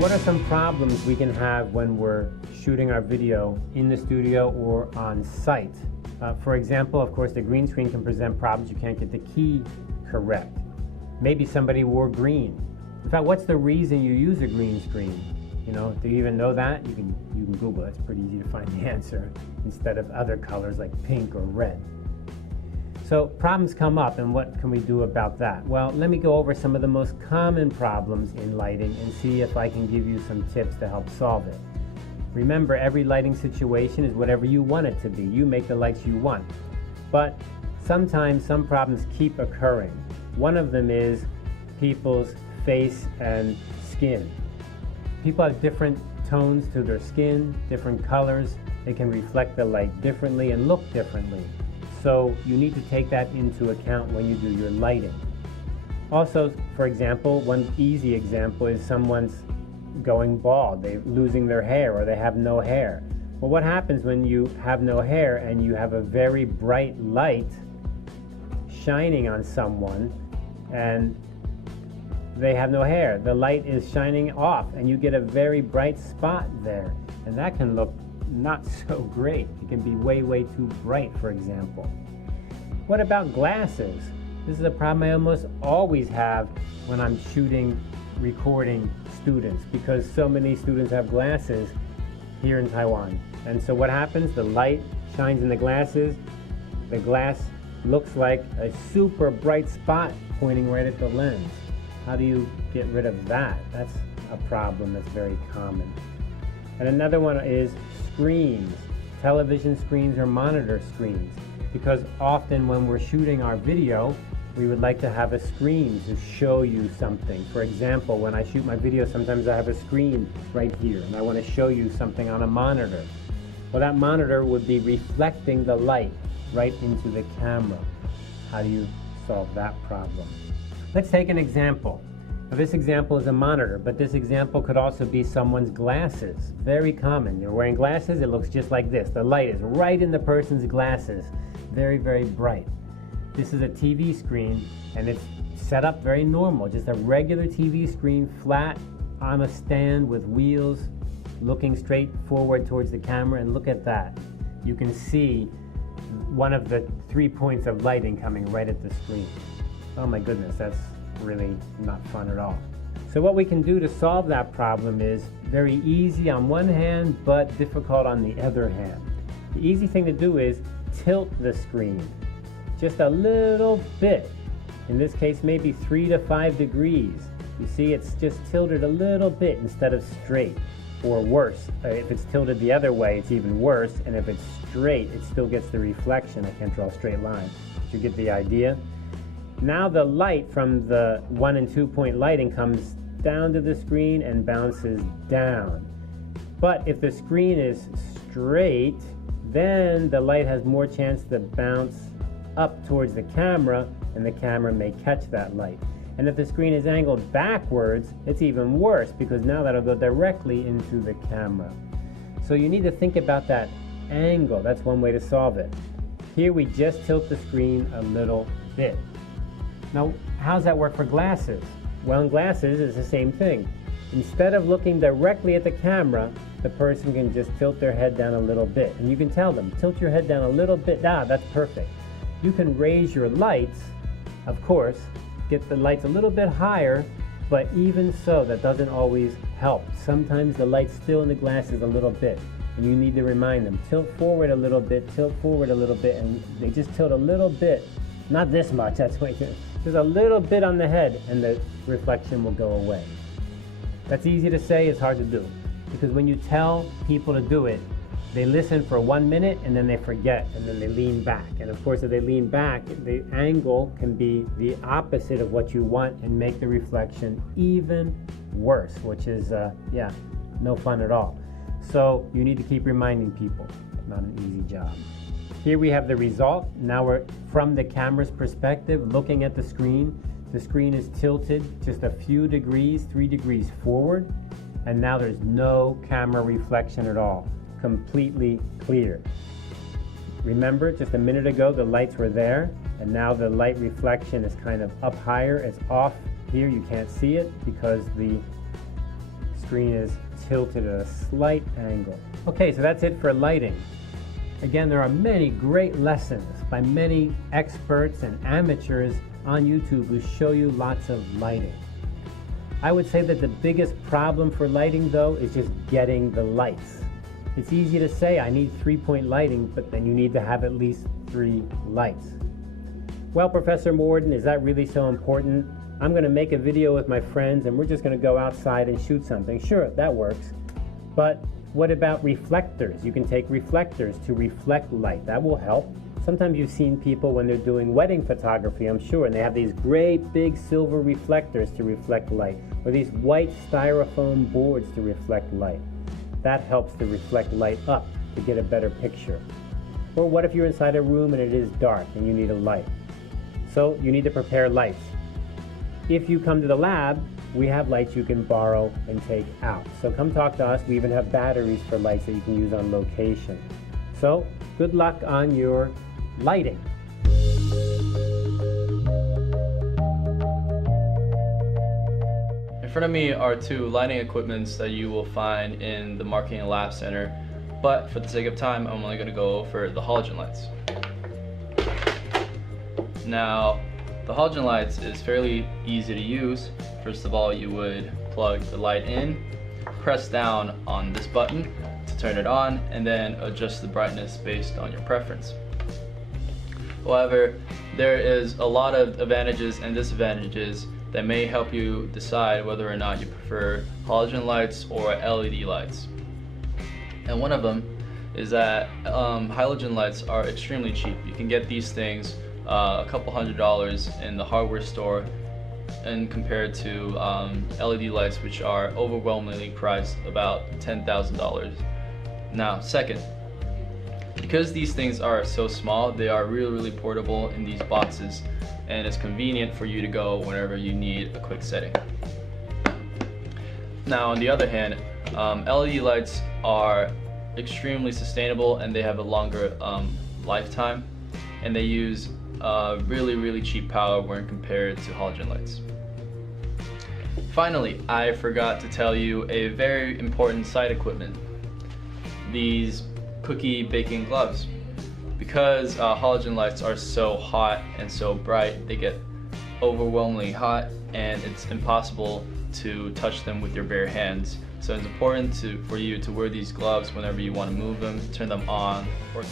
what are some problems we can have when we're shooting our video in the studio or on site? For example, of course, the green screen can present problems. You can't get the key correct. Maybe somebody wore green. In fact, what's the reason you use a green screen? Do you even know that? You can Google it. It's pretty easy to find the answer instead of other colors like pink or red. So problems come up, and what can we do about that? Well, let me go over some of the most common problems in lighting and see if I can give you some tips to help solve it. Remember, every lighting situation is whatever you want it to be. You make the lights you want. But sometimes some problems keep occurring. One of them is people's face and skin. People have different tones to their skin, different colors. They can reflect the light differently and look differently. So you need to take that into account when you do your lighting. Also, for example, one easy example is someone's going bald. They're losing their hair or they have no hair. Well, what happens when you have no hair and you have a very bright light shining on someone and they have no hair? The light is shining off and you get a very bright spot there. And that can look not so great. It can be way too bright, for example. What about glasses? This is a problem I almost always have when I'm shooting, recording students, because so many students have glasses here in Taiwan. And so what happens? The light shines in the glasses. The glass looks like a super bright spot pointing right at the lens. How do you get rid of that? That's a problem that's very common. And another one is screens, television screens or monitor screens, because often when we're shooting our video, we would like to have a screen to show you something. For example, when I shoot my video, sometimes I have a screen right here and I want to show you something on a monitor. Well, that monitor would be reflecting the light right into the camera. How do you solve that problem? Let's take an example. Now, this example is a monitor, but this example could also be someone's glasses. Very common. You're wearing glasses, it looks just like this. The light is right in the person's glasses. Very bright. This is a TV screen, and it's set up very normal. Just a regular TV screen, flat on a stand with wheels, looking straight forward towards the camera, and look at that. You can see one of the 3 points of lighting coming right at the screen. Oh my goodness, that's really not fun at all. So what we can do to solve that problem is very easy on one hand, but difficult on the other hand. The easy thing to do is tilt the screen just a little bit. In this case, maybe 3 to 5 degrees. You see, it's just tilted a little bit instead of straight, or worse. If it's tilted the other way, it's even worse, and if it's straight, it still gets the reflection. I can't draw a straight line. You get the idea? Now the light from the 1 and 2 point lighting comes down to the screen and bounces down. But if the screen is straight, then the light has more chance to bounce up towards the camera, and the camera may catch that light. And if the screen is angled backwards, it's even worse, because now that'll go directly into the camera. So you need to think about that angle. That's one way to solve it. Here we just tilt the screen a little bit. Now, how's that work for glasses? Well, in glasses, it's the same thing. Instead of looking directly at the camera, the person can just tilt their head down a little bit. And you can tell them, tilt your head down a little bit. That's perfect. You can raise your lights, of course, get the lights a little bit higher, but even so, that doesn't always help. Sometimes the light's still in the glasses a little bit, and you need to remind them, tilt forward a little bit, and they just tilt a little bit. Not this much, that's way too. Just a little bit on the head, and the reflection will go away. That's easy to say, it's hard to do. Because when you tell people to do it, they listen for 1 minute and then they forget, and then they lean back. And of course, if they lean back, the angle can be the opposite of what you want and make the reflection even worse, which is, no fun at all. So you need to keep reminding people. Not an easy job. Here we have the result. Now we're from the camera's perspective, looking at the screen. The screen is tilted just a few degrees, 3 degrees forward, and now there's no camera reflection at all. Completely clear. Remember, just a minute ago the lights were there, and now the light reflection is kind of up higher. It's off here, you can't see it because the screen is tilted at a slight angle. Okay, so that's it for lighting. Again, there are many great lessons by many experts and amateurs on YouTube who show you lots of lighting. I would say that the biggest problem for lighting, though, is just getting the lights. It's easy to say, I need 3-point lighting, but then you need to have at least 3 lights. Well, Professor Morden, is that really so important? I'm going to make a video with my friends and we're just going to go outside and shoot something. Sure, that works. But what about reflectors? You can take reflectors to reflect light. That will help. Sometimes you've seen people when they're doing wedding photography, I'm sure, and they have these great big silver reflectors to reflect light, or these white styrofoam boards to reflect light. That helps to reflect light up to get a better picture. Or what if you're inside a room and it is dark and you need a light? So you need to prepare lights. If you come to the lab, we have lights you can borrow and take out. So come talk to us. We even have batteries for lights that you can use on location. So good luck on your lighting. In front of me are 2 lighting equipments that you will find in the Marketing and Lab Center, but for the sake of time, I'm only going to go over the halogen lights. Now, the halogen lights is fairly easy to use. First of all, you would plug the light in, press down on this button to turn it on, and then adjust the brightness based on your preference. However, there is a lot of advantages and disadvantages that may help you decide whether or not you prefer halogen lights or LED lights. And one of them is that halogen lights are extremely cheap. You can get these things a couple $100s in the hardware store, and compared to LED lights, which are overwhelmingly priced about $10,000. Now, second, because these things are so small, they are really portable in these boxes, and it's convenient for you to go whenever you need a quick setting. Now, on the other hand, LED lights are extremely sustainable and they have a longer lifetime, and they use really cheap power when compared to halogen lights. Finally, I forgot to tell you a very important side equipment. These cookie baking gloves. Because halogen lights are so hot and so bright, they get overwhelmingly hot and it's impossible to touch them with your bare hands. So it's important for you to wear these gloves whenever you want to move them, turn them on, or